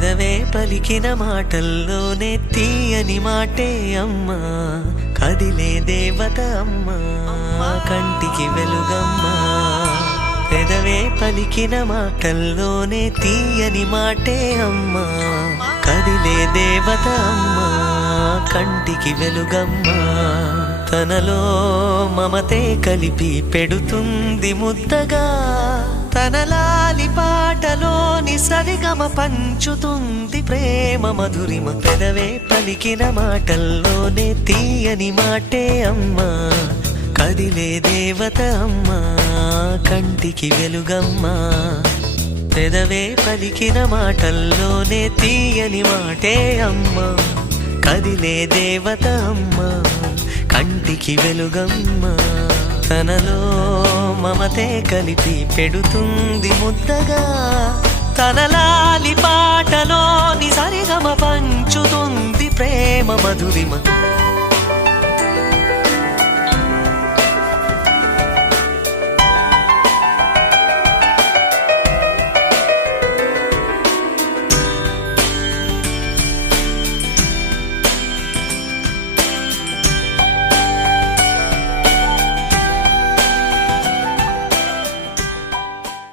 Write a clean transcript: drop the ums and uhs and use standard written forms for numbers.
పెదవే పలికిన మాటల్లోనే తీయని మాటే అమ్మా, కదిలే దేవత అమ్మా, కంటికి వెలుగమ్మా. పెదవే పలికిన మాటల్లోనే తీయని మాటే అమ్మా, కదిలే దేవత అమ్మా, కంటికి వెలుగమ్మా. తనలో మమతే కలిపి పెడుతుంది ముద్దగా, తన లాలి పాటలోని సరిగమ పంచుతుంది ప్రేమ మధురిమ. పెదవే పలికిన మాటల్లోనే తీయని మాటే అమ్మా, కదిలే దేవత అమ్మా, కంటికి వెలుగమ్మా. పెదవే పలికిన మాటల్లోనే తీయని మాటే అమ్మా, కదిలే దేవత అమ్మా, కంటికి వెలుగమ్మా. తనలో మమతే కలిపి పెడుతుంది ముద్దగా, తన లాలి పాటలోని సరిగమ పంచుతుంది ప్రేమ మధురిమ.